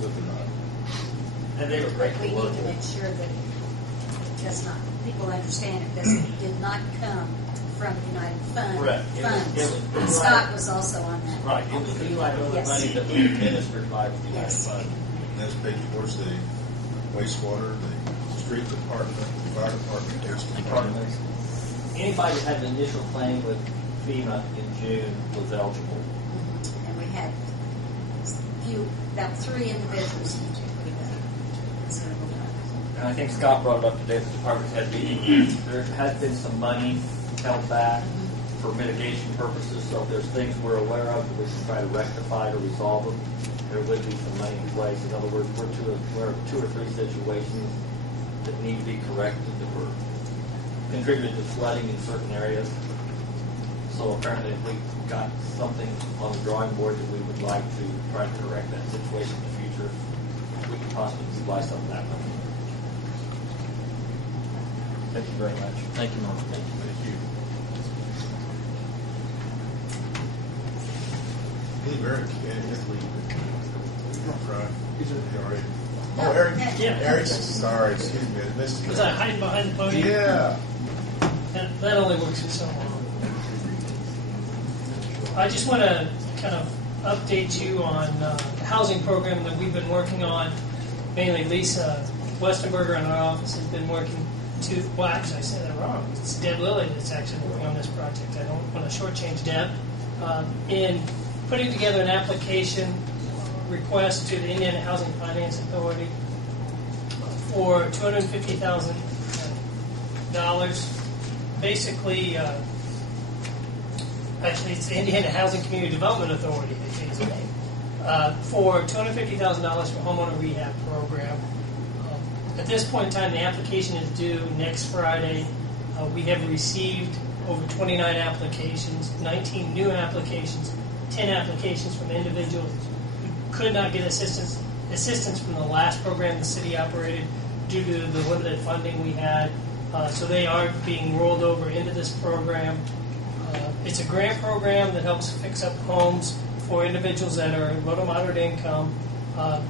with or not. And they were great But we to need work to make with. sure that it does not, people understand it did not come from United Funds. Correct. It was Scott was also on that. Right, it was the liability Yes. money that we administered by the United Yes. Fund. And that's paid towards the wastewater, the street department, the fire department, gas department. Anybody that had an initial claim with FEMA in June was eligible. And we had about 3 individuals who took considerable time. And I think Scott brought it up today at the department head meeting. There has been some money held back for mitigation purposes, so if there's things we're aware of that we should try to rectify or resolve them, there would be some money in place. In other words, we're aware of 2 or 3 situations that need to be corrected that were contributed to flooding in certain areas. So apparently if we got something on the drawing board that we would like to try to correct that situation in the future, we could possibly utilize some of that money. Thank you very much. Thank you, Mark. Thank you. Leave Eric, if we try. He's all right. Oh, Eric. Yeah. Eric, sorry, excuse me, I missed you. Was I hiding behind the podium? Yeah. That only works for so long. I just want to kind of update you on the housing program that we've been working on. Mainly Lisa Westenberger in our office has been working to, well, actually I said that wrong. It's Deb Lilly that's actually working on this project. I don't want to shortchange Deb. In putting together an application request to the Indiana Housing Finance Authority for $250,000. Basically, actually it's the Indiana Housing Community Development Authority, they changed the name, for $250,000 for homeowner rehab program. At this point in time, the application is due next Friday. We have received over 29 applications, 19 new applications, 10 applications from individuals who could not get assistance from the last program the city operated due to the limited funding we had. So they are being rolled over into this program. It's a grant program that helps fix up homes for individuals that are low to moderate income,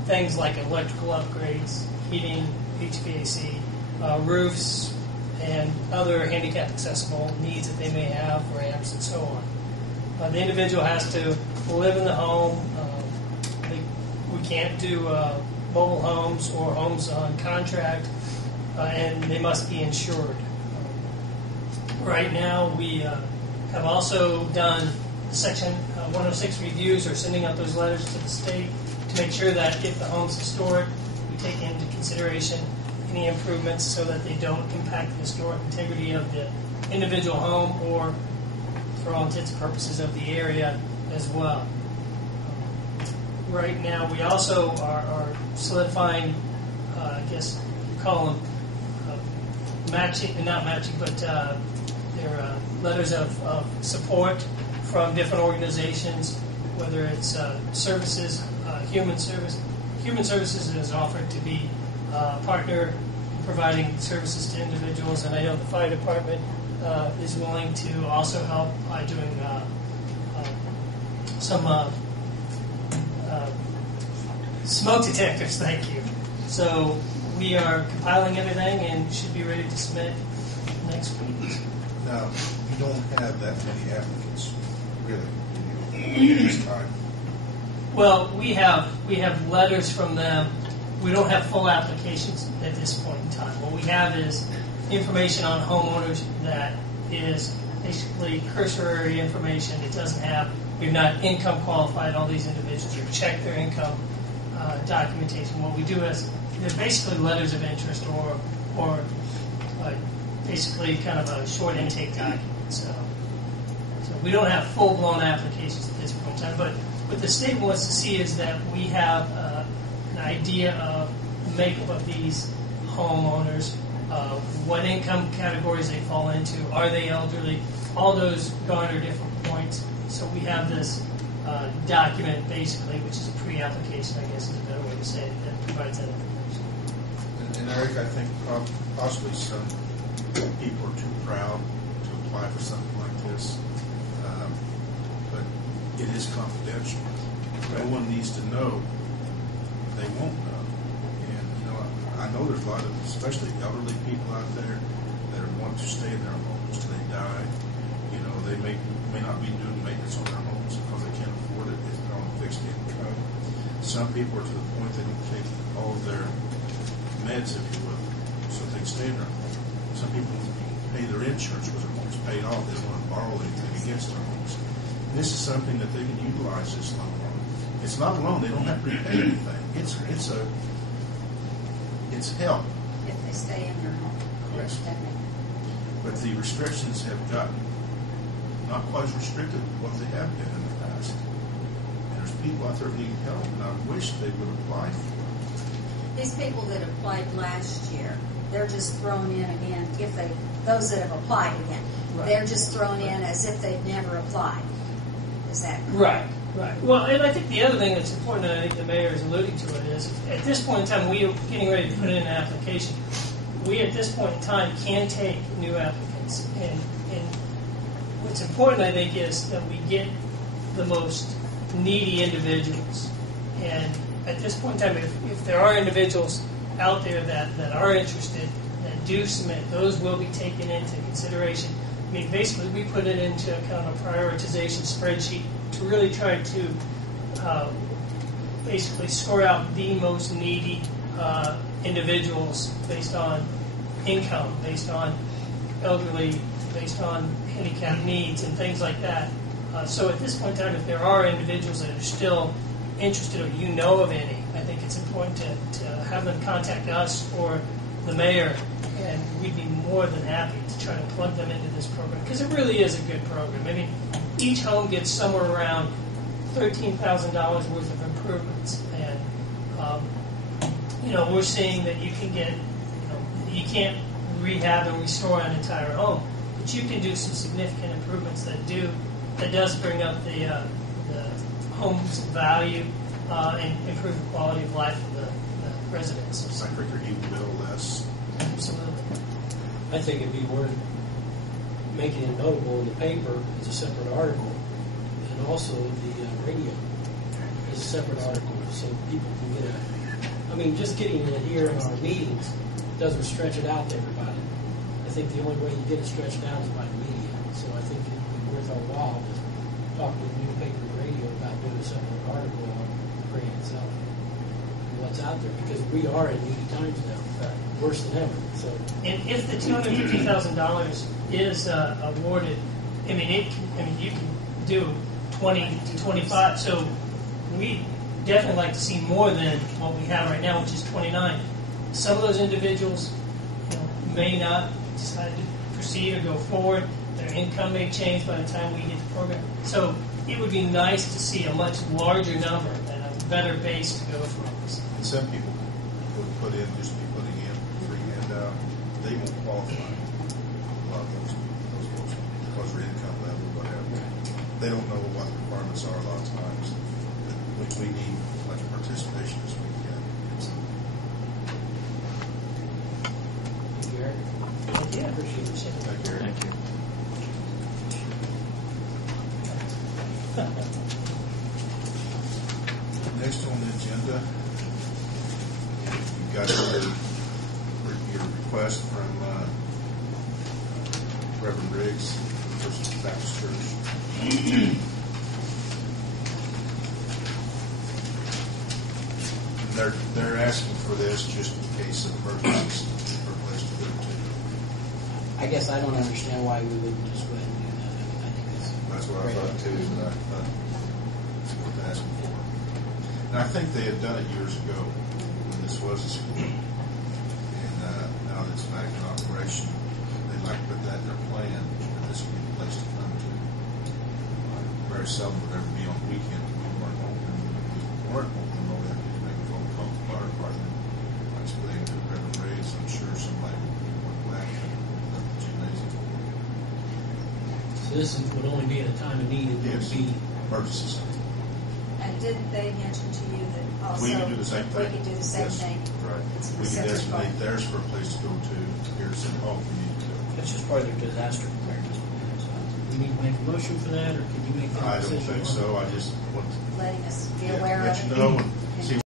things like electrical upgrades, heating, HVAC, roofs, and other handicap accessible needs that they may have, ramps and so on. The individual has to live in the home. We can't do mobile homes or homes on contract, and they must be insured. Right now, we have also done Section 106 reviews, or sending out those letters to the state to make sure that if the home's historic, we take into consideration any improvements so that they don't impact the historic integrity of the individual home or, for all intents and purposes, of the area as well. Right now, we also are solidifying, I guess you call them not matching, but they're letters of support from different organizations, whether it's services, human services is offered to be a partner providing services to individuals, and I know the fire department is willing to also help by doing some smoke detectors. Thank you. So we are compiling everything and should be ready to submit next week. Now, you don't have that many applicants, really, at this time. Well, we have letters from them. We don't have full applications at this point in time. What we have is information on homeowners that is basically cursory information. It doesn't have, we've not income qualified all these individuals or checked their income documentation. What we do is they're basically letters of interest or basically kind of a short intake document. So we don't have full-blown applications at this point in time. But what the state wants to see is that we have an idea of the makeup of these homeowners, what income categories they fall into, are they elderly, all those garner different points. So we have this document basically, which is a pre-application, I guess is a better way to say it, that provides that information. And Eric, I think possibly some people are too proud to apply for something like this, but it is confidential. No one needs to know. They won't know there's a lot of, especially elderly people out there that want to stay in their homes till they die. You know, they may not be doing maintenance on their homes because they can't afford it if they're on fixed income. Some people are to the point they don't take all of their meds, if you will, so they can stay in their home. Some people pay their insurance because their home's paid off. They don't want to borrow anything against their homes. And this is something that they can utilize this loan on. It's not a loan. They don't have to repay anything. It's help. If they stay in their home. Yes. Definitely. But the restrictions have gotten not quite as restricted as what they have been in the past. And there's people out there that need help, and I wish they would apply for it. These people that applied last year, they're just thrown in again, those that have applied again, Right. they're just thrown in as if they've never applied. Is that Right. Well, and I think the other thing that's important, and I think the mayor is alluding to it, is at this point in time, we are getting ready to put in an application. We, at this point in time, can take new applicants. And what's important, I think, is that we get the most needy individuals. And at this point in time, if there are individuals out there that are interested, that do submit, those will be taken into consideration. I mean, basically, we put it into a kind of a prioritization spreadsheet to really try to basically score out the most needy individuals based on income, based on elderly, based on handicap needs and things like that. So at this point in time, if there are individuals that are still interested or you know of any, I think it's important to have them contact us or the mayor, and we'd be more than happy to try to plug them into this program because it really is a good program. I mean, each home gets somewhere around $13,000 worth of improvements, and we're seeing that you can get, you can't rehab and restore an entire home, but you can do some significant improvements that does bring up the home's value and improve the quality of life of the residents. It's like quicker heat bill less. Absolutely. I think it'd be worth making it notable in the paper as a separate article, and also the radio as a separate article, so people can get just getting it here in our meetings doesn't stretch it out to everybody. I think the only way you get it stretched out is by the media. So I think it'd be worth our while to talk to the newspaper and radio about doing a separate article on the grant itself and what's out there, because we are in needy times now, worse than ever. So, and if the $250,000 is awarded, you can do 20 to 25. So we definitely like to see more than what we have right now, which is 29. Some of those individuals may not decide to proceed or go forward. Their income may change by the time we get the program. So it would be nice to see a much larger number and a better base to go from. And some people would put in, just be putting in free handout, they won't qualify. A lot of those folks, because their income level, whatever. They don't know what the requirements are a lot of times, which we need as much participation as we can. Gary, Yeah. I appreciate you saying that. Thank you. Thank you. Next on the agenda, you've got your request from Reverend Riggs, First Baptist Church. They're asking for this just in case of emergencies for a place to go to. I guess I don't understand why we wouldn't just go ahead and do that. I think That's what I great. thought too, but that's what they're asking for. And I think they had done it years ago when this was a school. And now that it's back in operation, they'd like to put that in their plan, that this would be the place to come to. Very seldom would ever be on the weekend when we weren't open. When we weren't open, all we had to do was make a phone call to the fire department. I explained to Reverend Reyes, I'm sure somebody would be more glad to the gymnasium. So this would only be at a time of need. It would Yes. be Emergency center. And didn't they mention to you that also We can do the same thing. we could do the same Yes, thing? Right. It's a We can separate designate fund. theirs for a place to go to here at City Hall if we need to. It's just part of their disaster preparedness plan. So we need to make a motion for that, or can you make that I don't decision? think so. I just want to Letting us be aware of let it. you know and see